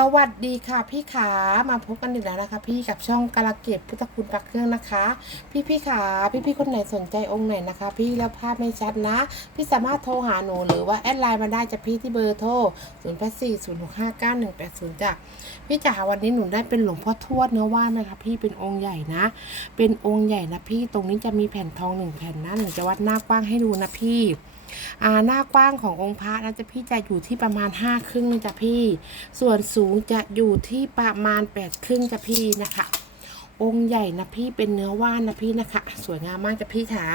สวัสดีค่ะพี่ขามาพบกันอีกแล้วนะคะ พี่กับช่องกาลเก็บพุทธคุณปักเครื่องนะคะ พี่พี่ขาพี่พี่คนไหนสนใจองค์ไหนนะคะ พี่แล้วภาพไม่ชัดนะ พี่สามารถโทรหาหนูหรือว่าแอดไลน์มาได้จะพี่ที่เบอร์โทร0 8 4 0 6 5 9 1 8 0จ้ะพี่จ๋าวันนี้หนูได้เป็นหลวงพ่อทวดเนื้อว่านนะคะ พี่เป็นองค์ใหญ่นะ เป็นองค์ใหญ่นะพี่ตรงนี้จะมีแผ่นทองหนึ่งแผ่นนะหนูจะวัดหน้ากว้างให้ดูนะพี่ อ่าหน้ากว้างขององค์พระนะจะพี่จะอยู่ที่ประมาณห้าครึ่งนะจ๊ะพี่ ส่วนสูงจะอยู่ที่ประมาณแปดครึ่งจ้ะพี่นะคะองค์ใหญ่นะพี่เป็นเนื้อว่านนะพี่นะคะ สวยงามมากจ้ะพี่ขา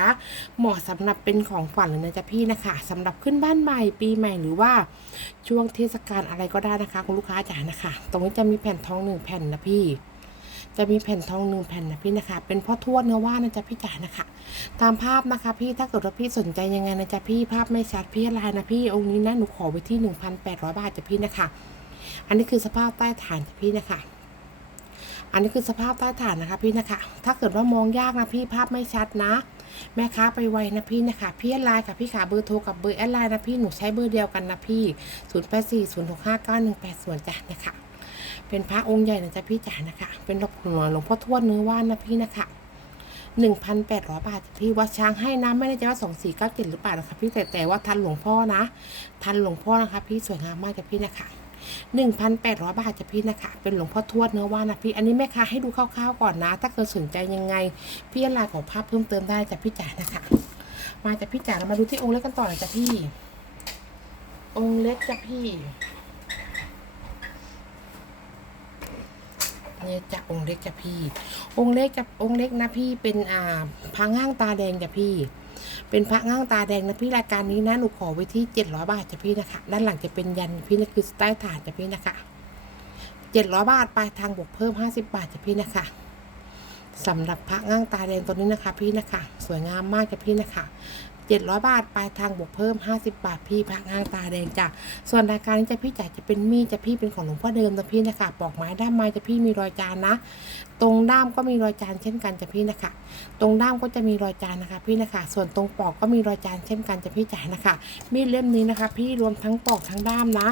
เหมาะสำหรับเป็นของขวัญเลยนะจ๊ะพี่นะคะสำหรับขึ้นบ้านใหม่ปีใหม่หรือว่าช่วงเทศกาลอะไรก็ได้นะคะ คุณลูกค้าจ๋านะคะ ตรงนี้จะมีแผ่นทองหนึ่งแผ่นนะพี่ จะมีแผ่นทองหนึ่งแผ่นนะพี่นะคะ เป็นพ่อทวดเนื้อว่านะจ๊ะพี่จ๋านะคะ ตามภาพนะคะพี่ถ้าเกิดว่าพี่สนใจยังไงนะจ๊ะพี่ภาพไม่ชัดพี่ไลน์นะพี่องค์นี้นะหนูขอไว้ที่ 1,800 บาทจ้ะพี่นะคะ อันนี้คือสภาพใต้ฐานจ้ะพี่นะคะอันนี้คือสภาพใต้ฐานนะคะพี่นะคะ ถ้าเกิดว่ามองยากนะพี่ภาพไม่ชัดนะ แม่ค้าไปไวนะพี่นะคะ พี่แอดไลน์กับพี่ขาเบอร์โทรกับเบอร์แอดไลน์นะพี่หนูใช้เบอร์เดียวกันนะพี่ 0 8 4 0 6 5 9 1 8 0จ้ะนะคะ เป็นพระองค์ใหญ่นะจ๊ะพี่จ๋านะคะ เป็นหลวงพ่อหลวงพ่อทวดเนื้อว่านนะพี่นะคะหนึ่งพันแปดร้อยบาทจ้ะพี่วัดช้างให้นะไม่แน่ใจว่าสองสี่เก้าเจ็ดหรือเปล่านะคะพี่แต่แต่ว่าทันหลวงพ่อนะ ทันหลวงพ่อนะคะ พี่สวยงามมากจ้ะพี่นะคะหนึ่งพันแปดร้อยบาทจ้ะพี่นะคะ เป็นหลวงพ่อทวดเนื้อว่านนะพี่ อันนี้แม่ค้าให้ดูคร่าวๆก่อนนะ ถ้าเกิดสนใจยังไง พี่อะไรขอภาพเพิ่มเติมได้จ้ะพี่จ๋านะคะ มาจ้ะพี่จ๋าเรามาดูที่องค์เล็กกันต่อเลยจ้ะพี่ องค์เล็กจ้ะพี่ นี่ยจะองค์เล็กจะพี่ องค์เล็กจะองค์เล็กนะพี่เป็นอ่าพระง่างตาแดงจ้ะพี่ เป็นพระง่างตาแดงนะพี่รายการนี้นะหนูขอไว้ที่เจ็ดร้อยบาทจ้ะพี่นะคะ ด้านหลังจะเป็นยันพี่นะคือใต้ฐานจ้ะพี่นะคะเจ็ดร้อยบาทปลายทางบวกเพิ่มห้าสิบบาทจ้ะพี่นะคะสำหรับพระง่างตาแดงตัวนี้นะคะ พี่นะคะ สวยงามมากจ้ะพี่นะคะ เจ็ดร้อยบาท ปลายทางบวกเพิ่มห้าสิบบาท พี่พระงางตาแดงจ้ะ ส่วนรายการนี้จะพี่จ่ายจะเป็นมีดจะพี่เป็นของหลวงพ่อเดิมนะพี่นะคะ ปอกไม้ด้ามไม้จะพี่มีรอยจานนะ ตรงด้ามก็มีรอยจานเช่นกันจะพี่นะคะ ตรงด้ามก็จะมีรอยจานนะคะ พี่นะคะ ส่วนตรงปอกก็มีรอยจานเช่นกันจะพี่จ่ายนะคะ มีดเล่มนี้นะคะ พี่รวมทั้งปอกทั้งด้ามนะ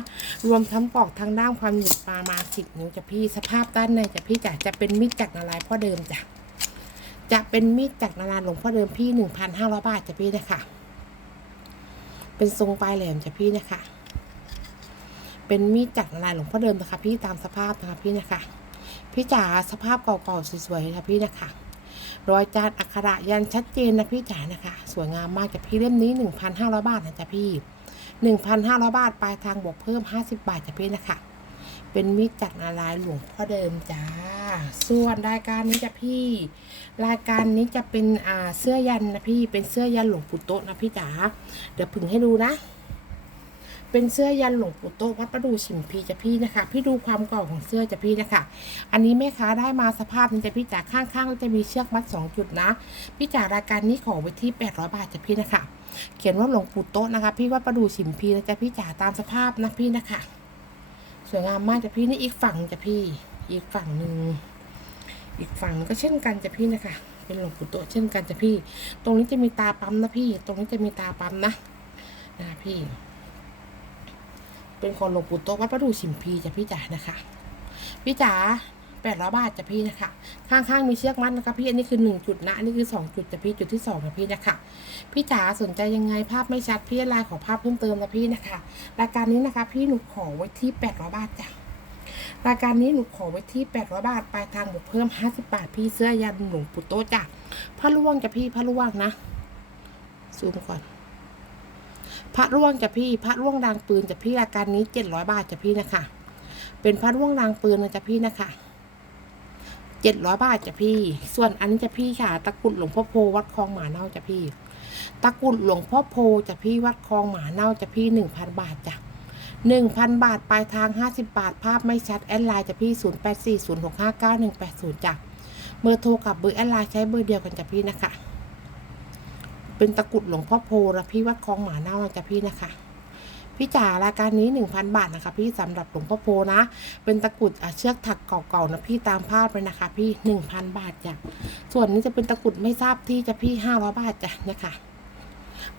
รวมทั้งปอกทั้งด้ามความหยุดประมาณสิบนิ้วจะพี่ สภาพด้านในจะพี่จ่ายจะเป็นมีดจักรนารายพ่อเดิมจ้ะ จะเป็นมีดจักรนารายณ์หลวงพ่อเดิมพี่หนึ่งพันห้าร้อยบาทจ้ะพี่นะคะ เป็นทรงปลายแหลมจ้ะพี่นะคะ เป็นมีดจักรนารายณ์หลวงพ่อเดิมนะคะ พี่ตามสภาพนะคะพี่นะคะ พี่จ๋าสภาพเก่าๆสวยๆค่ะพี่นะคะ รอยจานอักขระยันชัดเจนนะพี่จ๋านะคะ สวยงามมากจ้ะพี่เล่มนี้1,500บาทนะจ๊ะพี่1,500บาทปลายทางบวกเพิ่ม50บาทจ้ะพี่นะคะ เป็นมีดจักรนารายหลวงพ่อเดิมจ้า ส่วนรายการนี้จะพี่ รายการนี้จะเป็นอ่าเสื้อยันนะพี่เป็นเสื้อยันหลวงปู่โตะนะพี่จ๋าเดี๋ยวผึ่งให้ดูนะ เป็นเสื้อยันหลวงปู่โตะวัดประดูฉิมพีจะพี่นะคะ พี่ดูความเก่าของเสื้อจะพี่นะคะ อันนี้แม่ค้าได้มาสภาพนี้จะพี่จ๋าข้างๆจะมีเชือกมัดสองจุดนะ พี่จ๋ารายการนี้ขอไว้ที่800บาทจะพี่นะคะ เขียนว่าหลวงปู่โตะนะคะ พี่วัดประดูฉิมพีนะจ๊ะพี่จ๋าตามสภาพนะพี่นะคะสวยงามมากจ้ะพี่นี่อีกฝั่งจ้ะพี่ อีกฝั่งหนึ่ง อีกฝั่งก็เช่นกันจะพี่นะคะ เป็นหลวงปู่โตเช่นกันจะพี่ ตรงนี้จะมีตาปั๊มนะพี่ ตรงนี้จะมีตาปั๊มนะนะพี่ เป็นคนหลวงปู่โตวัดประดูฉิมพีจะพี่จ๋านะคะ พี่จ๋าแปดร้อยบาทจ้ะพี่นะคะ ข้างๆมีเชือกมัดนะคะพี่อันนี้คือหนึ่งจุดนะอันนี้คือสองจุดจ้ะพี่จุดที่สองนะพี่นะคะพี่จ๋าสนใจยังไงภาพไม่ชัดพี่ไลน์ขอภาพเพิ่มเติมนะพี่นะคะรายการนี้นะคะ พี่หนูขอไว้ที่แปดร้อยบาทจ้ะ รายการนี้หนูขอไว้ที่ 800 บาท ปลายทางบวกเพิ่ม 50 บาท พี่เสื้อยันหลวงปู่โตจ้ะพระร่วงจะพี่พระร่วงนะ ซูมก่อน พระร่วงจะพี่ พระร่วงรางปืนจะพี่รายการนี้ 700 บาทจะพี่นะคะ เป็นพระร่วงรางปืนนะจะพี่นะคะ700บาทจ้ะพี่ ส่วนอันนี้จ้ะพี่ค่ะตะกุดหลวงพ่อโพวัดคลองหมาเน่าจ้ะพี่ ตะกุดหลวงพ่อโพจ้ะพี่วัดคลองหมาเน่าจ้ะพี่1,000บาทจ้ะ หนึ่งพันบาท ปลายทางห้าสิบาท ภาพไม่ชัด แอดไลน์จะพี่ศูนย์แปดสี่ศูนย์หกห้าเก้าหนึ่งแปดศูนย์จ้ะเบอร์โทรกับเบอร์แอดไลน์ใช้เบอร์เดียวกันจ้ะพี่นะคะ เป็นตะกรุดหลวงพ่อโพนะพี่วัดคลองหมาเน่านะจ้ะพี่นะคะพี่จ๋ารายการนี้หนึ่งพันบาทนะคะ พี่สำหรับหลวงพ่อโพนะ เป็นตะกรุดเชือกถักเก่าๆนะพี่ตามภาพเลยนะคะ พี่หนึ่งพันบาทจ้ะส่วนนี้จะเป็นตะกรุดไม่ทราบที่จะพี่ห้าร้อยบาทจ้ะนะคะ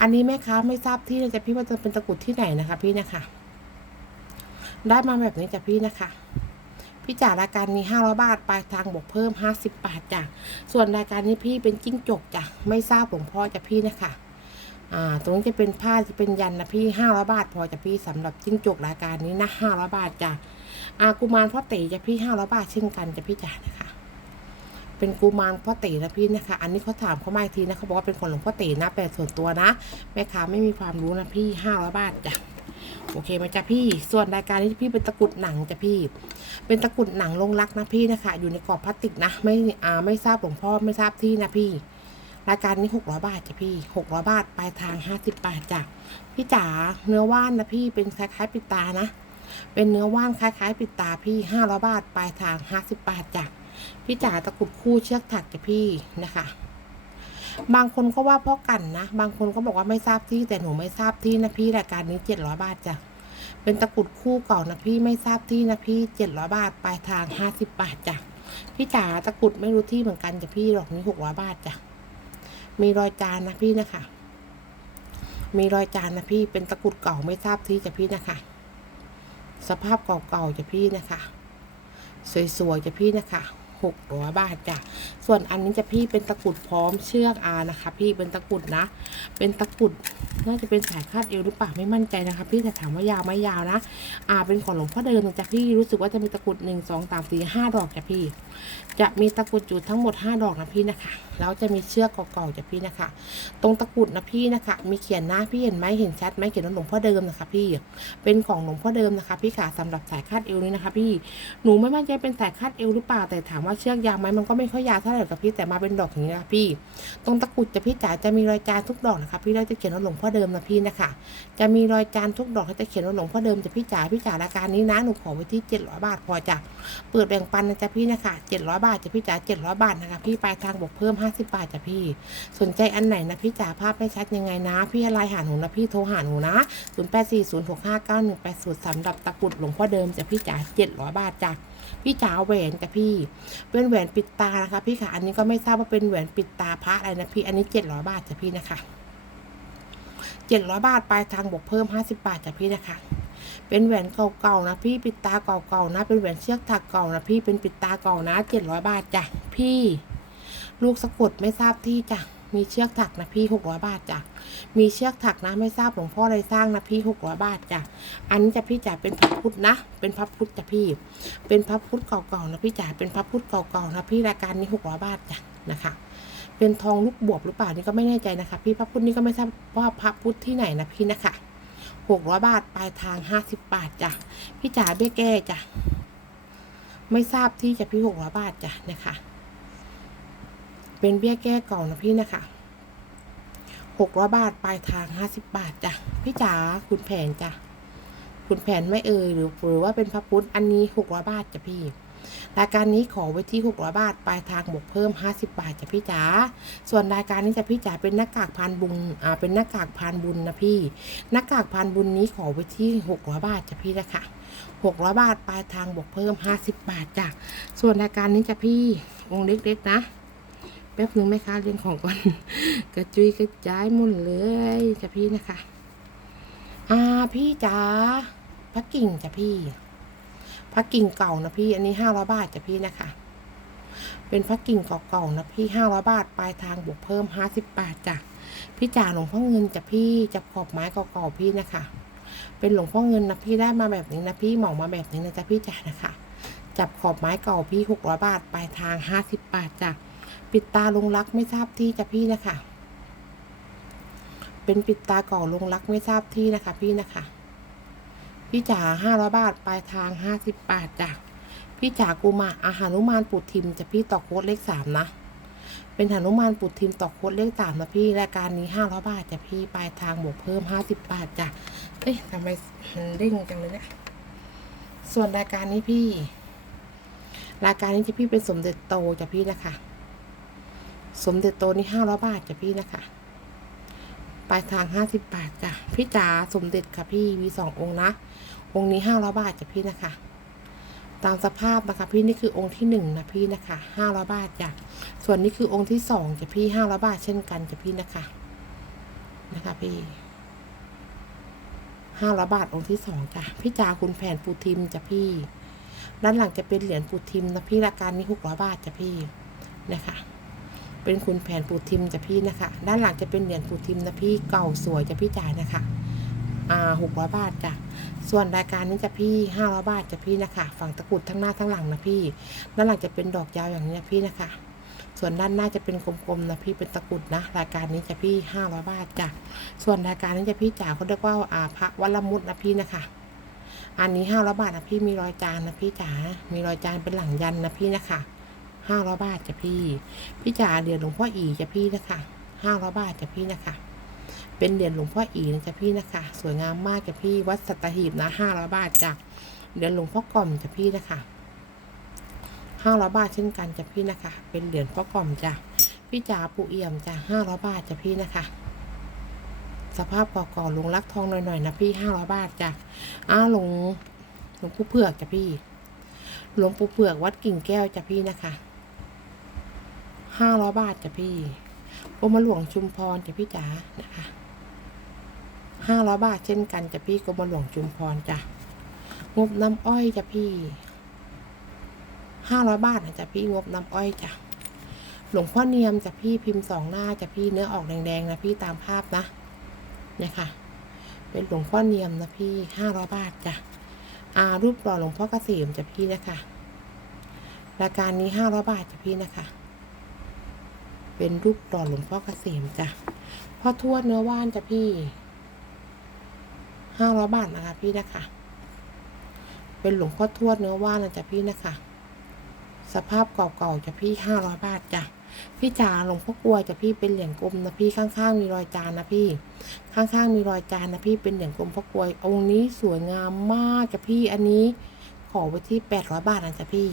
อันนี้แม่ค้าไม่ทราบที่จะพี่ว่าจะเป็นตะกรุดที่ไหนนะคะ พี่นะคะ ได้มาแบบนี้จ้ะพี่นะคะ พี่จ๋ารายการนี้ห้าร้อยบาทปลายทางบวกเพิ่มห้าสิบบาทจ้ะส่วนรายการนี้พี่เป็นจิ้งจกจ้ะไม่ทราบหลวงพ่อจ้ะพี่นะคะอ่าตรงนี้จะเป็นผ้าจะเป็นยันนะพี่ห้าร้อยบาทพอจ้ะพี่สำหรับจิ้งจกรายการนี้นะห้าร้อยบาทจ้ะอากุมารพ่อเต๋จะพี่ห้าร้อยบาทเช่นกันจะพี่จ๋านะคะเป็นกุมารพ่อเต๋นะพี่นะคะ อันนี้เขาถามเขามาอีกทีนะเขาบอกว่าเป็นของหลวงพ่อเต๋นะแปลส่วนตัวนะ แม่ค้าไม่มีความรู้นะพี่ห้าร้อยบาทจ้ะ โอเคไหมจ๊ะพี่ ส่วนรายการนี้พี่เป็นตะกุดหนังจ้ะพี่ เป็นตะกุดหนังลงรักนะพี่นะคะ อยู่ในกรอบพลาสติกนะ ไม่อ่าไม่ทราบหลวงพ่อไม่ทราบที่นะพี่ รายการนี้หกร้อยบาทจ้ะพี่หกร้อยบาทปลายทางห้าสิบบาทจ้ะพี่จ๋าเนื้อว่านนะพี่เป็นคล้ายๆปิดตานะ เป็นเนื้อว่านคล้ายๆ ปิดตาพี่ห้าร้อยบาทปลายทางห้าสิบบาทจ้ะพี่จ๋าตะกุดคู่เชือกถักจ้ะพี่นะคะ บางคนก็ว่าพ่อกันนะ บางคนก็บอกว่าไม่ทราบที่ แต่หนูไม่ทราบที่นะพี่รายการนี้เจ็ดร้อยบาทจ้ะ เป็นตะกุดคู่เก่านะพี่ไม่ทราบที่นะพี่เจ็ดร้อยบาทปลายทางห้าสิบบาทจ้ะ พี่จ๋าตะกุดไม่รู้ที่เหมือนกันจ้ะพี่หรอกนี้หกร้อยบาทจ้ะ มีรอยจานนะพี่นะคะ มีรอยจานนะพี่ เป็นตะกุดเก่าไม่ทราบที่จ้ะพี่นะคะ สภาพเก่าๆจ้ะพี่นะคะ สวยๆจ้ะพี่นะคะ หกร้อยบาทจ้ะส่วนอันนี้จะพี่เป็นตะกรุดพร้อมเชือกอานะคะ พี่เป็นตะกรุดนะ เป็นตะกรุดน่าจะเป็นสายคาดเอวหรือเปล่าไม่มั่นใจนะคะพี่แต่ถามว่ายาวไหม่ยาวนะอ่าเป็นของหลวงพ่อเดิมจ้ะพี่รู้สึกว่าจะมีตะกรุดหนึ่งสองสามสี่ห้าดอกจ้ะพี่ จะมีตะกรุดอยู่ทั้งหมดห้าดอกนะพี่นะคะแล้วจะมีเชือกเก่าๆจ้ะพี่นะคะ ตรงตะกรุดนะพี่นะคะ มีเขียนหน้าพี่เห็นไหมเห็นชัดไหมเขียนว่าหลวงพ่อเดิมนะคะ พี่เป็นของหลวงพ่อเดิมนะคะ พี่ค่ะสำหรับสายคาดเอวนี้นะคะ พี่หนูไม่มั่นใจเป็นสายคาดเอวหรือเปล่าแต่ถามว่าเชือกยาวไหมมันก็ไม่ค่อยยาวเท่าไหร่กค่ะพี่แต่มาเป็นดอกอย่างนี้นะพี่ ตรงตะกรุดจะพี่จ๋าจะมีรอยจานทุกดอกนะคะพี่แล้วจะเขียนว่าหลวงพ่อเดิมนะพี่นะคะ จะมีรอยจานทุกดอกเขาจะเขียนว่าหลวงพ่อเดิมจะพี่จ๋าพี่จ๋ารายการนี้นะหนูขอไว้ที่เจ็ดร้อยบาทพอจ้ะเปิดแบ่งปันนะจ๊ะพี่นะคะเจ็ดร้อยบาทจะพี่จ๋าเจ็ดร้อยบาทนะคะพี่ปลายทางบวกเพิ่มห้าสิบบาทจ้ะพี่ สนใจอันไหนนะพี่จ๋าภาพไม่ชัดยังไงนะ พี่ไลน์หาหนูนะพี่โทรหาหนูนะศูนย์แปดสี่ศูนย์หกห้าเก้าหนึ่งแปดศูนย์สำหรับตะกรุดหลวงพ่อเดิมจะพี่จ๋าเจ็ดร้อยบาทจ้ะ พี่จ๋าแหวนจ้ะพี่ เป็นแหวนปิดตานะคะ พี่ค่ะ อันนี้ก็ไม่ทราบว่าเป็นแหวนปิดตาพระอะไรนะพี่ อันนี้เจ็ดร้อยบาทจ้ะพี่นะคะเจ็ดร้อยบาทปลายทางบวกเพิ่มห้าสิบบาทจ้ะพี่นะคะ เป็นแหวนเก่าๆนะพี่ปิดตาเก่าๆนะ เป็นแหวนเชือกถักเก่านะพี่ เป็นปิดตาเก่านะเจ็ดร้อยบาทจ้ะพี่ ลูกสะกดไม่ทราบที่จ้ะ มีเชือกถักนะพี่หกร้อยบาทจ้ะ มีเชือกถักนะไม่ทราบหลวงพ่ออะไรสร้างนะพี่หกร้อยบาทจ้ะ อันนี้จะพี่จ๋าเป็นพระพุทธนะ เป็นพระพุทธจ้ะพี่ เป็นพระพุทธเก่าๆนะพี่จ๋า เป็นพระพุทธเก่าๆนะพี่รายการนี้หกร้อยบาทจ้ะนะคะเป็นทองลูกบวบหรือเปล่านี่ก็ไม่แน่ใจนะคะ พี่พระพุทธนี่ก็ไม่ทราบว่าพระพุทธที่ไหนนะพี่นะคะหกร้อยบาทปลายทางห้าสิบบาทจ้ะพี่จ๋าเบี้ยแก้จ้ะไม่ทราบที่จะพี่หกร้อยบาทจ้ะนะคะ เป็นเบี้ยแก้เก่านะพี่นะคะหกร้อยบาท ปลายทางห้าสิบบาทจ้ะ พี่จ๋าคุณแผนจ้ะ คุณแผนไม่เอ่ยหรือหรือว่าเป็นพระพุทธอันนี้หกร้อยบาทจ้ะพี่รายการนี้ขอไว้ที่ 600 บาท ปลายทางบวกเพิ่ม 50 บาทจ้ะพี่จ๋า ส่วนรายการนี้จะพี่จ๋าเป็นหน้ากากพานบุญ อ่า เป็นหน้ากากพานบุญนะพี่ หน้ากากพานบุญนี้ขอไว้ที่ 600 บาทจ้ะพี่นะคะ600 บาท ปลายทางบวกเพิ่ม 50 บาทจ้ะ ส่วนรายการนี้จะพี่องค์เล็กๆนะ ป๊บนึงแม่ค้าเรียนของก่อน กระจุยกระจายหมุนเลยจ้ะพี่นะคะ อ่าพี่จ๋าพระกิ่งจ้ะพี่พระกิ่งเก่านะพี่ อันนี้ห้าร้อยบาทจ้ะพี่นะคะ เป็นพระกิ่งเก่าๆนะพี่ห้าร้อยบาทปลายทางบวกเพิ่มห้าสิบบาทจ้ะพี่จ่าหลวงพ่อเงินจ้ะพี่จับขอบไม้เก่าๆพี่นะคะ เป็นหลวงพ่อเงินนะพี่ได้มาแบบนี้นะพี่หมามาแบบนี้นะจ๊ะพี่จ๋านะคะ จับขอบไม้เก่าพี่หกร้อยบาทปลายทางห้าสิบบาทจ้ะ ปิดตาลงรักไม่ทราบที่จ้ะพี่นะคะ เป็นปิดตาก่าลงรักไม่ทราบที่นะคะ พี่นะคะ พี่จ๋าห้าร้อยบาทปลายทางห้าสิบบาทจ้ะพี่จ๋ากูมาอาหานุมานปุดทิมจะพี่ต่อโค้ดเลขสามนะ เป็นหานุมานปุดทิมต่อโค้ดเลขสามนะพี่รายการนี้ห้าร้อยบาทจะพี่ปลายทางบวกเพิ่มห้าสิบบาทจ้ะเอ้ยทำไมมันเด้งจังเลยเนี่ยส่วนรายการนี้พี่ รายการนี้จะพี่เป็นสมเด็จโตจะพี่นะคะ สมเด็จโตนี่ห้าร้อยบาทจ้ะพี่นะคะ ปลายทางห้าสิบบาทจ้ะพี่จ๋าสมเด็จค่ะพี่มีสององค์นะ องค์นี้ห้าร้อยบาทจ้ะพี่นะคะ ตามสภาพนะคะพี่นี่คือองค์ที่หนึ่งนะพี่นะคะห้าร้อยบาทจ้ะส่วนนี้คือองค์ที่สองจ้ะพี่ห้าร้อยบาทเช่นกันจ้ะพี่นะคะ นะคะพี่ห้าร้อยบาทองค์ที่สองจ้ะพี่จ๋าคุณแผนปูทิมจ้ะพี่ ด้านหลังจะเป็นเหรียญปูทิมนะพี่ราคานี้หกร้อยบาทจ้ะพี่นะคะ เป็นคุณแผนปูทิมจ้ะพี่นะคะ ด้านหลังจะเป็นเหรียญปูทิมนะพี่เก่าสวยจ้ะพี่จ๋านะคะอ่าหกร้อยบาทจ้ะส่วนรายการนี้จะพี่ห้าร้อยบาทจะพี่นะคะ ฝั่งตะกุดทั้งหน้าทั้งหลังนะพี่ ด้านหลังจะเป็นดอกยาวอย่างนี้นะพี่นะคะ ส่วนด้านหน้าจะเป็นกลมๆนะพี่เป็นตะกุดนะ รายการนี้จะพี่ห้าร้อยบาทจ้ะส่วนรายการนี้จะพี่จ๋าเขาเรียกว่าอ่าพระวัลมุดนะพี่นะคะ อันนี้ห้าร้อยบาทนะพี่มีรอยจานนะพี่จ๋ามีรอยจานเป็นหลังยันนะพี่นะคะ ห้าร้อยบาทจะพี่ พี่จ๋าเดี๋ยวหลวงพ่ออีจะพี่นะคะห้าร้อยบาทจะพี่นะคะ เป็นเหรียญหลวงพ่ออีนะจ๊ะพี่นะคะ สวยงามมากจ้ะพี่วัดสัตหีบนะห้าร้อยบาทจ้ะเหรียญหลวงพ่อกล่อมจ้ะพี่นะคะห้าร้อยบาทเช่นกันจ้ะพี่นะคะ เป็นเหรียญพ่อกล่อมจ้ะพี่จ๋าปูเอี่ยมจ้ะห้าร้อยบาทจ้ะพี่นะคะสภาพก่อๆลงรักทองหน่อยๆนะพี่ห้าร้อยบาทจ้ะอ้าหลวงหลวงปู่เผือกจ้ะพี่ หลวงปู่เผือกวัดกิ่งแก้วจ้ะพี่นะคะ ห้าร้อยบาทจ้ะพี่กรมหลวงชุมพรจ้ะพี่จ๋านะคะห้าร้อยบาทเช่นกันจ้ะพี่กรมหลวงจุมพรจ้ะงบน้ำอ้อยจ้ะพี่ห้าร้อยบาทนะจ้ะพี่งบน้ำอ้อยจ้ะหลวงพ่อเนียมจ้ะพี่พิมพ์สองหน้าจ้ะพี่เนื้อออกแดงๆนะพี่ตามภาพนะเนี่ยค่ะ เป็นหลวงพ่อเนียมนะพี่ห้าร้อยบาทจ้ะอารูปหล่อหลวงพ่อเกษมจ้ะพี่นะคะรายการนี้ห้าร้อยบาทจ้ะพี่นะคะ เป็นรูปหล่อหลวงพ่อเกษมจ้ะพ่อทวดเนื้อว่านจ้ะพี่ห้าร้อยบาทนะคะพี่นะคะ เป็นหลวงพ่อทวดเนื้อว่านนะจ๊ะพี่นะคะ สภาพเก่าๆจ้ะพี่ห้าร้อยบาทจ้ะพี่จ๋าหลวงพ่อกลัวจ้ะพี่เป็นเหรียญกลมนะพี่ข้างๆมีรอยจานนะพี่ ข้างๆมีรอยจานนะพี่เป็นเหรียญกลมพ่อกลวยองค์นี้สวยงามมากจ้ะพี่อันนี้ ขอไว้ที่แปดร้อยบาทนะจ๊ะพี่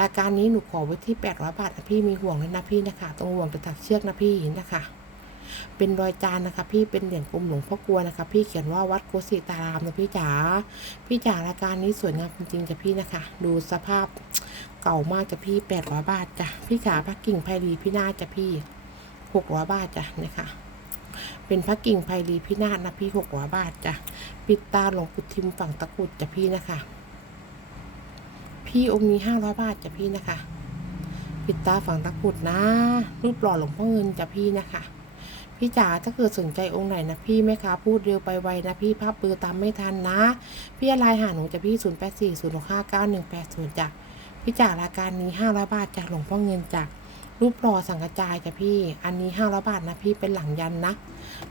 รายการนี้หนูขอไว้ที่แปดร้อยบาทนะพี่มีห่วงเลยนะพี่นะคะ ตรงห่วงจะถักเชือกนะพี่นะคะ เป็นรอยจานนะคะ พี่เป็นเหรียญกลมหลวงพ่อกลัวนะคะ พี่เขียนว่าวัดโกสิตารามนะพี่จ๋า พี่จ๋ารายการนี้สวยงามจริงๆจ้ะพี่นะคะ ดูสภาพเก่ามากจ้ะพี่แปดร้อยบาทจ้ะพี่จ๋าพักกิ่งไพรีพี่นาจ้ะพี่หกร้อยบาทจ้ะนะคะเป็นพักกิ่งไพรีพี่นาศนะพี่หกร้อยบาทจ้ะ ปิดตาหลวงปู่ทิมฝั่งตะกุดจ้ะพี่นะคะ พี่องค์นี้ห้าร้อยบาทจ้ะพี่นะคะ ปิดตาฝั่งตะกุดนะ รูปหล่อหลวงพ่อเงินจ้ะพี่นะคะ พี่จ๋าถ้าเกิดสนใจองค์ไหนนะพี่แม่ค้าพูดเร็วไปไวนะพี่ภาพเบอร์ตามไม่ทันนะ พี่อะไรหาหนูจะพี่ศูนย์แปดสี่ศูนย์ห้าเก้าหนึ่งแปดศูนย์จ้ะพี่จ๋ารายการนี้ห้าร้อยบาทจากหลวงพ่อเงินจาก รูปหล่อสังกระจายจ้ะพี่ อันนี้500บาทนะพี่เป็นหลังยันนะ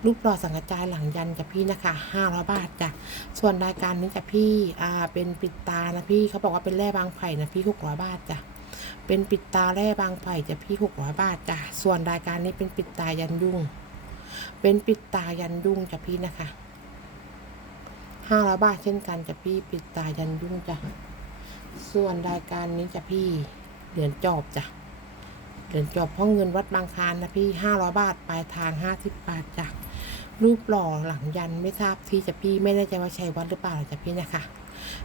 รูปหล่อสังกระจายหลังยันจ้ะพี่นะคะ500บาทจ้ะ ส่วนรายการนี้จ้ะพี่อ่าเป็นปิดตานะพี่เขาบอกว่าเป็นแร่บางไผ่นะพี่600บาทจ้ะ เป็นปิดตาแร่บางไผ่จะพี่หกร้อยบาทจ้ะ ส่วนรายการนี้เป็นปิดตายันยุ่ง เป็นปิดตายันยุ่งจ้ะพี่นะคะห้าร้อยบาทเช่นกันจ้ะพี่ปิดตายันยุ่งจ้ะ ส่วนรายการนี้จ้ะพี่เหรียญจอบจ้ะ เหรียญจอบพ่อเงินวัดบางคานนะพี่ห้าร้อยบาทปลายทางห้าสิบบาทจ้ะรูปหล่อหลังยันไม่ทราบที่จะพี่ไม่แน่ใจว่าใช่วัดหรือเปล่าจ้ะพี่นะคะ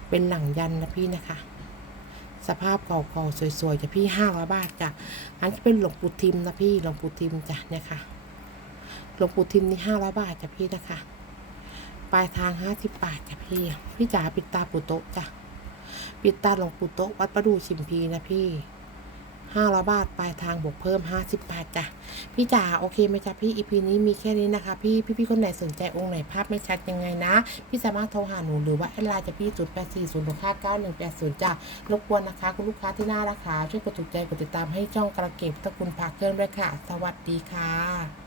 เป็นหลังยันนะพี่นะคะ สภาพเก่าๆสวยๆจะพี่ห้าร้อยบาทจ้ะอันนี้เป็นหลวงปู่ทิมนะพี่หลวงปู่ทิมจ้ะเนี่ยค่ะหลวงปู่ทิมนี่ห้าร้อยบาทจ้ะพี่นะคะปลายทางห้าสิบบาทจ้ะพี่พี่จ๋าปิดตาปู่โต๊ะจ้ะปิดตาหลวงปู่โต๊ะวัดประดูชิมพีนะพี่ ห้าร้อยบาทปลายทางบวกเพิ่มห้าสิบบาทจ้ะ พี่จ๋าโอเคไหมจ๊ะพี่อีพีนี้มีแค่นี้นะคะ พี่พี่พี่คนไหนสนใจองค์ไหนภาพไม่ชัดยังไงนะ พี่สามารถโทรหาหนูหรือว่าแอดไลน์จะพี่ศูนย์แปดสี่ศูนย์หกห้าเก้าหนึ่งแปดศูนย์จ้ะรบกวนนะคะ คุณลูกค้าที่น่ารักค่ะช่วยกดถูกใจกดติดตามให้ช่องกระเก็บตะคุณพาเครื่องด้วยค่ะ สวัสดีค่ะ